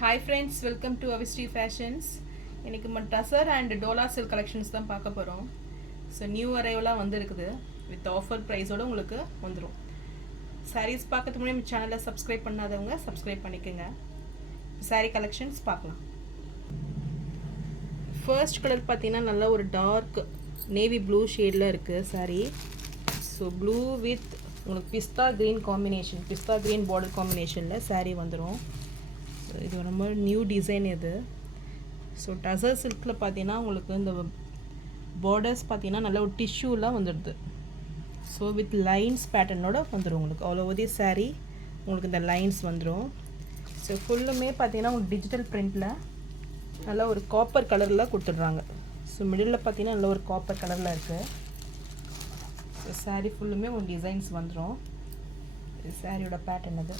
Hi friends, welcome to Avisree fashions. இன்றைக்கி நம்ம tussar and Dola silk collections தான் பார்க்க போகிறோம். ஸோ நியூ அரைவலாக வந்துருக்குது, வித் ஆஃபர் ப்ரைஸோடு உங்களுக்கு வந்துடும். சாரீஸ் பார்க்கறதுக்கு முன்னாடி நம்ம சேனலை சப்ஸ்கிரைப் பண்ணாதவங்க சப்ஸ்கிரைப் பண்ணிக்கோங்க. சாரீ கலெக்ஷன்ஸ் பார்க்கலாம். ஃபர்ஸ்ட் கலர் பார்த்தீங்கன்னா நல்லா ஒரு டார்க் நேவி ப்ளூ ஷேடில் இருக்குது சாரீ. ஸோ ப்ளூ வித் உங்களுக்கு பிஸ்தா க்ரீன் காம்பினேஷன், பிஸ்தா க்ரீன் பார்டர் காம்பினேஷனில் சாரீ வந்துடும். இது ரொம்ப நியூ டிசைன் இது. ஸோ டசர் சில்கில் பார்த்தீங்கன்னா உங்களுக்கு இந்த பார்டர்ஸ் பார்த்தீங்கன்னா நல்ல ஒரு டிஷ்யூலாம் வந்துடுது. ஸோ வித் லைன்ஸ் பேட்டர்னோட வந்துடும் உங்களுக்கு. அவ்வளோ ஒரே சாரீ உங்களுக்கு இந்த லைன்ஸ் வந்துடும். ஸோ ஃபுல்லுமே பார்த்தீங்கன்னா உங்களுக்கு டிஜிட்டல் பிரிண்டில் நல்லா ஒரு காப்பர் கலரில் கொடுத்துட்றாங்க. ஸோ மிடில் பார்த்தீங்கன்னா நல்ல ஒரு காப்பர் கலரில் இருக்குது. ஸோ சாரீ ஃபுல்லுமே உங்களுக்கு டிசைன்ஸ் வந்துடும். இது சாரியோட பேட்டர்ன் அது.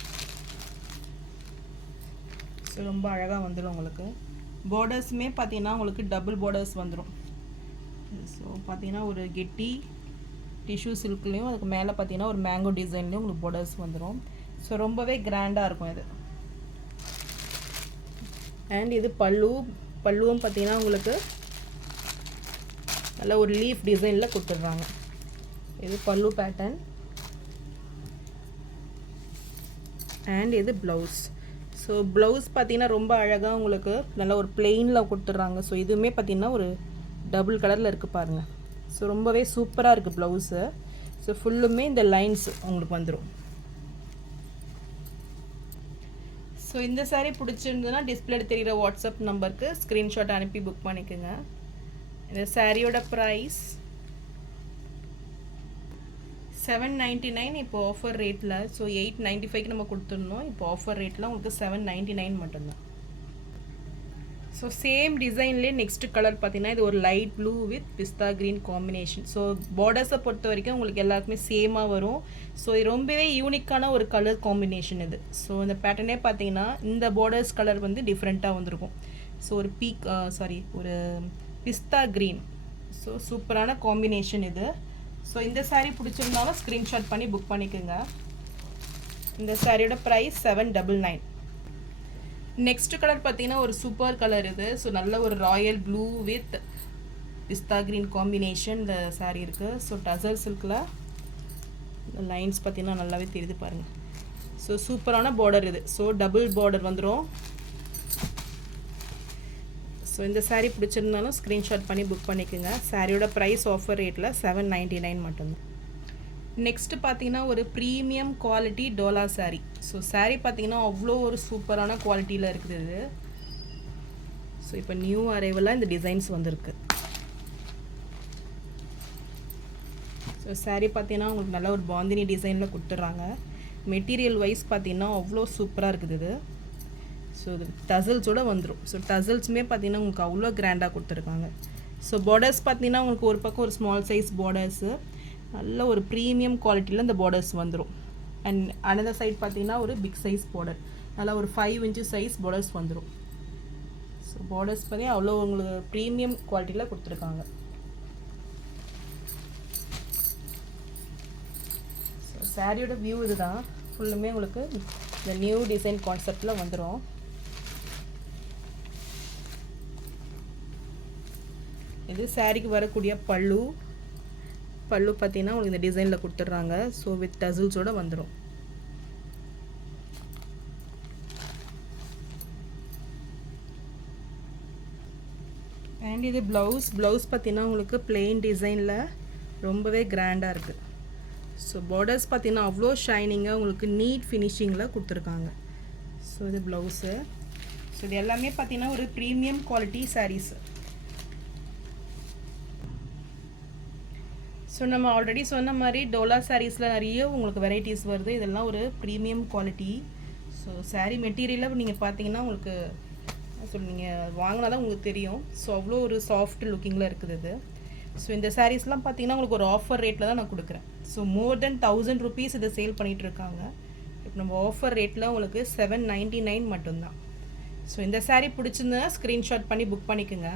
ஸோ ரொம்ப அழகாக வந்துடும் உங்களுக்கு. பார்டர்ஸுமே பார்த்தீங்கன்னா உங்களுக்கு டபுள் பார்டர்ஸ் வந்துடும். ஸோ பார்த்தீங்கன்னா ஒரு கெட்டி டிஷ்யூ சில்க்லேயும் அதுக்கு மேலே பார்த்தீங்கன்னா ஒரு மேங்கோ டிசைன்லேயும் உங்களுக்கு பார்டர்ஸ் வந்துடும். ஸோ ரொம்பவே கிராண்டாக இருக்கும் இது. அண்ட் இது பல்லுவும் பார்த்தீங்கன்னா உங்களுக்கு நல்ல ஒரு லீஃப் டிசைனில் கொடுத்துட்றாங்க. இது பல்லு பேட்டர்ன். அண்ட் இது ப்ளவுஸ். ஸோ ப்ளவுஸ் பார்த்தீங்கன்னா ரொம்ப அழகாக உங்களுக்கு நல்லா ஒரு பிளெயினில் கொடுத்துட்றாங்க. ஸோ இதுவுமே பார்த்தீங்கன்னா ஒரு டபுள் கலரில் இருக்குது பாருங்கள். ஸோ ரொம்பவே சூப்பராக இருக்குது ப்ளவுஸு. ஸோ ஃபுல்லுமே இந்த லைன்ஸ் உங்களுக்கு வந்துடும். ஸோ இந்த சாரீ பிடிச்சிருந்ததுன்னா டிஸ்பிளே தெரிகிற வாட்ஸ்அப் நம்பருக்கு ஸ்க்ரீன்ஷாட் அனுப்பி புக் பண்ணிக்கோங்க. இந்த சாரியோட ப்ரைஸ் 799 இப்போ ஆஃபர் ரேட்டில். ஸோ 895க்கு நம்ம கொடுத்துருந்தோம். இப்போ ஆஃபர் ரேட்டில் உங்களுக்கு 799 மட்டும்தான். ஸோ சேம் டிசைன்லேயே நெக்ஸ்ட்டு கலர் பார்த்தீங்கன்னா இது ஒரு light blue with pista green combination. So பார்டர்ஸை பொறுத்த வரைக்கும் உங்களுக்கு எல்லாருக்குமே சேமாக வரும். ஸோ இது ரொம்பவே யூனிக்கான ஒரு கலர் காம்பினேஷன் இது. ஸோ இந்த பேட்டர்னே பார்த்தீங்கன்னா இந்த பார்டர்ஸ் கலர் வந்து டிஃப்ரெண்ட்டாக வந்திருக்கும். ஸோ ஒரு ஒரு பிஸ்தா க்ரீன். ஸோ சூப்பரான காம்பினேஷன் இது. ஸோ இந்த சாரீ பிடிச்சிருந்தாலும் ஸ்க்ரீன்ஷாட் பண்ணி புக் பண்ணிக்கோங்க. இந்த சாரியோட ப்ரைஸ் 799. நெக்ஸ்ட் கலர் பார்த்தீங்கன்னா ஒரு சூப்பர் கலர் இது. ஸோ நல்ல ஒரு royal blue with pista green combination இந்த சாரீ இருக்குது. ஸோ டசர் சில்கில் இந்த லைன்ஸ் பார்த்தீங்கன்னா நல்லாவே தெரியுது பாருங்கள். ஸோ சூப்பரான பார்டர் இது. ஸோ டபுள் பார்டர் வந்துடும். ஸோ இந்த சாரீ பிடிச்சிருந்தாலும் ஸ்க்ரீன்ஷாட் பண்ணி புக் பண்ணிக்கோங்க. சாரியோட ப்ரைஸ் ஆஃபர் ரேட்டில் 799 மட்டும்தான். நெக்ஸ்ட்டு பார்த்தீங்கன்னா ஒரு premium quality Dola sari. So sari பார்த்தீங்கன்னா அவ்வளோ ஒரு சூப்பரான குவாலிட்டியில் இருக்குது இது. ஸோ இப்போ நியூ அரைவலாக இந்த டிசைன்ஸ் வந்திருக்கு. ஸோ சாரீ பார்த்தீங்கன்னா உங்களுக்கு நல்ல ஒரு பாந்தினி டிசைனில் கொடுத்துட்றாங்க. மெட்டீரியல் வைஸ் பார்த்தீங்கன்னா அவ்வளோ சூப்பராக இருக்குது இது. ஸோ இது டசல்ஸோடு வந்துடும். ஸோ டசல்ஸுமே பார்த்தீங்கன்னா உங்களுக்கு அவ்வளோ கிராண்டாக கொடுத்துருக்காங்க. ஸோ பார்டர்ஸ் பார்த்தீங்கன்னா உங்களுக்கு ஒரு பக்கம் ஒரு ஸ்மால் சைஸ் பார்டர்ஸு, நல்ல ஒரு ப்ரீமியம் குவாலிட்டியில் இந்த பார்டர்ஸ் வந்துடும். அண்ட் அனதர் சைட் பார்த்தீங்கன்னா ஒரு பிக் சைஸ் பார்டர், நல்லா ஒரு 5 inches சைஸ் பார்டர்ஸ் வந்துடும். ஸோ பார்டர்ஸ் பார்த்தீங்கன்னா அவ்வளோ உங்களுக்கு ப்ரீமியம் குவாலிட்டியில் கொடுத்துருக்காங்க. ஸோ சாரியோட வியூ இதுதான். ஃபுல்லுமே உங்களுக்கு இந்த நியூ டிசைன் கான்செப்டில் வந்துடும். இது சாரிக்கு வரக்கூடிய பல்லு பார்த்தீங்கன்னா உங்களுக்கு இந்த டிசைனில் கொடுத்துட்றாங்க. ஸோ வித் டசல்ஸோடு வந்துடும். அண்ட் இது ப்ளவுஸ் பார்த்தீங்கன்னா உங்களுக்கு பிளெயின் டிசைனில் ரொம்பவே கிராண்டாக இருக்குது. ஸோ பார்டர்ஸ் பார்த்தீங்கன்னா அவ்வளோ ஷைனிங்காக உங்களுக்கு நீட் ஃபினிஷிங்கில் கொடுத்துருக்காங்க. ஸோ இது ப்ளவுஸு. ஸோ இது எல்லாமே பார்த்தீங்கன்னா ஒரு ப்ரீமியம் குவாலிட்டி சாரீஸு. ஸோ நம்ம ஆல்ரெடி சொன்ன மாதிரி டோலா சாரீஸில் நிறைய உங்களுக்கு வெரைட்டிஸ் வருது. இதெல்லாம் ப்ரீமியம் குவாலிட்டி. ஸோ சாரீ மெட்டீரியலாக நீங்கள் பார்த்தீங்கன்னா உங்களுக்கு நீங்கள் வாங்கினா தான் உங்களுக்கு தெரியும். ஸோ அவ்வளோ ஒரு சாஃப்ட் லுக்கிங்கில் இருக்குது இது. ஸோ இந்த சாரீஸ்லாம் பார்த்தீங்கன்னா உங்களுக்கு ஒரு ஆஃபர் ரேட்டில் தான் நான் கொடுக்குறேன். ஸோ மோர் தென் 1000 rupees இதை சேல் பண்ணிகிட்ருக்காங்க. இப்போ நம்ம ஆஃபர் ரேட்டில் உங்களுக்கு 799 மட்டும்தான். ஸோ இந்த சாரீ பிடிச்சிருந்தா ஸ்க்ரீன்ஷாட் பண்ணி புக் பண்ணிக்கோங்க.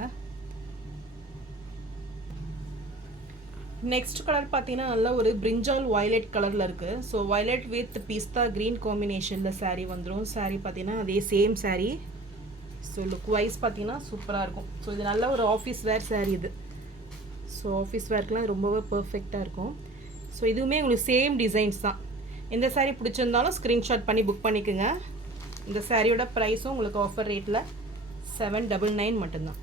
நெக்ஸ்ட் கலர் பார்த்தீங்கன்னா நல்ல ஒரு பிரிஞ்சால் வயலட் கலரில் இருக்குது. So violet with pista green காம்பினேஷனில் சாரீ வந்துடும். சாரீ பார்த்தீங்கன்னா அதே same sari so look wise பார்த்தீங்கன்னா சூப்பராக இருக்கும். ஸோ இது நல்ல ஒரு ஆஃபீஸ் வேர் saree இது. ஸோ ஆஃபீஸ் வேர்க்கெலாம் ரொம்பவே பர்ஃபெக்டாக இருக்கும். ஸோ இதுவுமே உங்களுக்கு சேம் டிசைன்ஸ் தான். எந்த saree பிடிச்சிருந்தாலும் ஸ்க்ரீன்ஷாட் பண்ணி புக் பண்ணிக்கோங்க. இந்த சாரியோட ப்ரைஸும் உங்களுக்கு ஆஃபர் ரேட்டில் 799 மட்டும்தான்.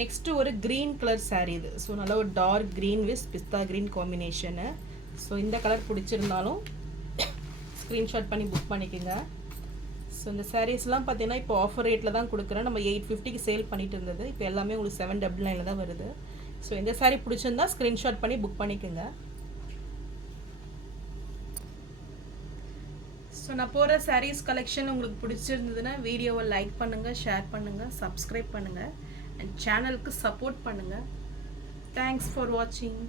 நெக்ஸ்ட்டு ஒரு க்ரீன் கலர் saree இது. ஸோ நல்ல ஒரு dark green with pista green combination. So இந்த கலர் பிடிச்சிருந்தாலும் ஸ்க்ரீன்ஷாட் பண்ணி புக் பண்ணிக்கோங்க. ஸோ இந்த சாரீஸ்லாம் பார்த்தீங்கன்னா இப்போ ஆஃபர் ரேட்டில் தான் கொடுக்குறேன். நம்ம 850க்கு சேல் பண்ணிட்டு இருந்தது, இப்போ எல்லாமே உங்களுக்கு 799 தான் வருது. ஸோ இந்த saree பிடிச்சிருந்தா ஸ்க்ரீன்ஷாட் பண்ணி புக் பண்ணிக்கோங்க. ஸோ நான் போகிற சாரீஸ் கலெக்ஷன் உங்களுக்கு பிடிச்சிருந்ததுன்னா வீடியோவை லைக் பண்ணுங்கள், ஷேர் பண்ணுங்கள், சப்ஸ்கிரைப் பண்ணுங்கள் அண்ட் சேனலுக்கு சப்போர்ட் பண்ணுங்கள். தேங்க்ஸ் ஃபார் வாட்சிங்.